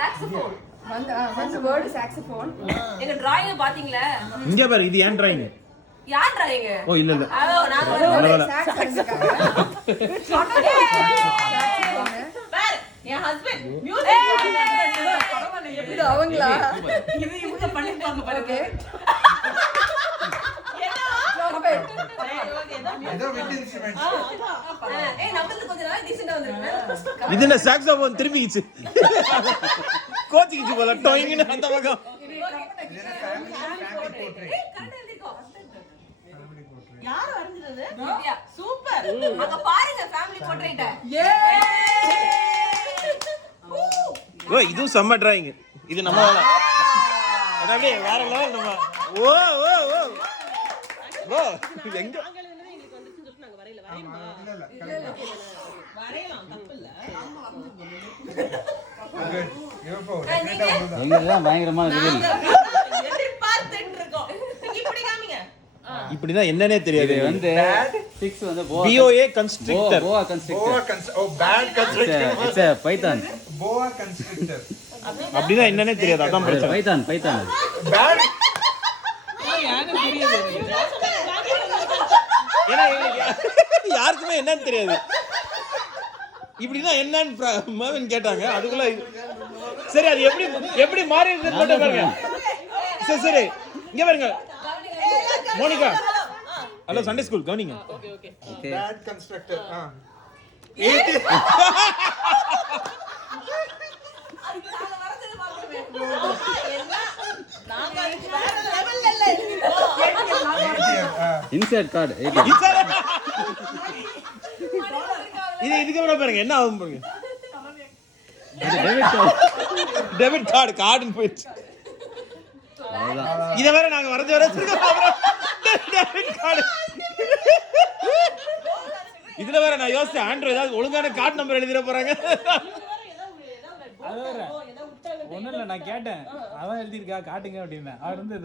saxophone. வந்து word saxophone. எங்க drawing பாத்தீங்களா? இங்க பாரு இது ஏன் drawing? யார் drawing? ஓ இல்ல இல்ல. நான் ஒரு sax அடிச்சுக்காங்க. பாரு என் ஹஸ்பண்ட் மியூசிக் பரவாயில்லை இது அவங்களா? இது இவங்க பண்ணிருப்பாங்க பாருங்க. இது என்ன சாக்ஸோபோன் திரும்பிச்சு கோச்சிக்கிச்சு போல டொயிங்னு அந்த பக்கம் யார் வரைஞ்சது? திவ்யா. சூப்பர். அங்க பாருங்க ஃபேமிலி போர்ட்ரைட். ஓ இதுவும் செம்ம டிராயிங். இது நம்ம வேலை. அது அப்படியே வேற லெவல் நம்ம. ஓ ஓ ஓ ஓ எங்க எங்களுக்கு வந்துச்சுன்னு சொல்லிட்டு நாங்க வரையல. வரையலாம் தப்பு இல்ல. எங்கெல்லாம் பயங்கரமான ரிவீல். எதிர்பார்த்துட்டு இருக்கோம். இப்படி காமிங்க. இப்படினா என்னன்னே தெரியாது. இது வந்து 6 வந்து BOA constrictor. boa constrictor. Oh, bad constrictor. It's a python. Boa constrictor. அப்படினா என்னன்னே தெரியாது. அதான் பிரச்சனை. python. Bad. ஏன்னா யாருக்குமே என்னன்னு தெரியாது. இப்படின்னா என்னன்னு மேவன் கேட்டாங்க. அதுக்குள்ள சரி அது எப்படி மாறி இருக்குன்னு மட்டும் பாருங்க. சரி இங்க பாருங்க மோனிகா. ஹலோ சண்டே ஸ்கூல் கவனிங்க. Okay. Bad constructor. Insert card. இது இதுக்கு அப்புறம் பாருங்க என்ன ஆகும் பாருங்க. டெபிட் கார்டுன்னு போயிடுச்சு. இத வேற நாங்க வரது வர டெபிட் கார்டு. இதுல வேற நான் யோசிச்சேன் ஆண்ட்ராய்டு ஏதாவது ஒழுங்கான கார்டு நம்பர் எழுதிட போறாங்க. ஒன்றும் இல்லை நான் கேட்டேன் அதான் எழுதியிருக்கா காட்டுங்க அப்படின்னா அவர் வந்து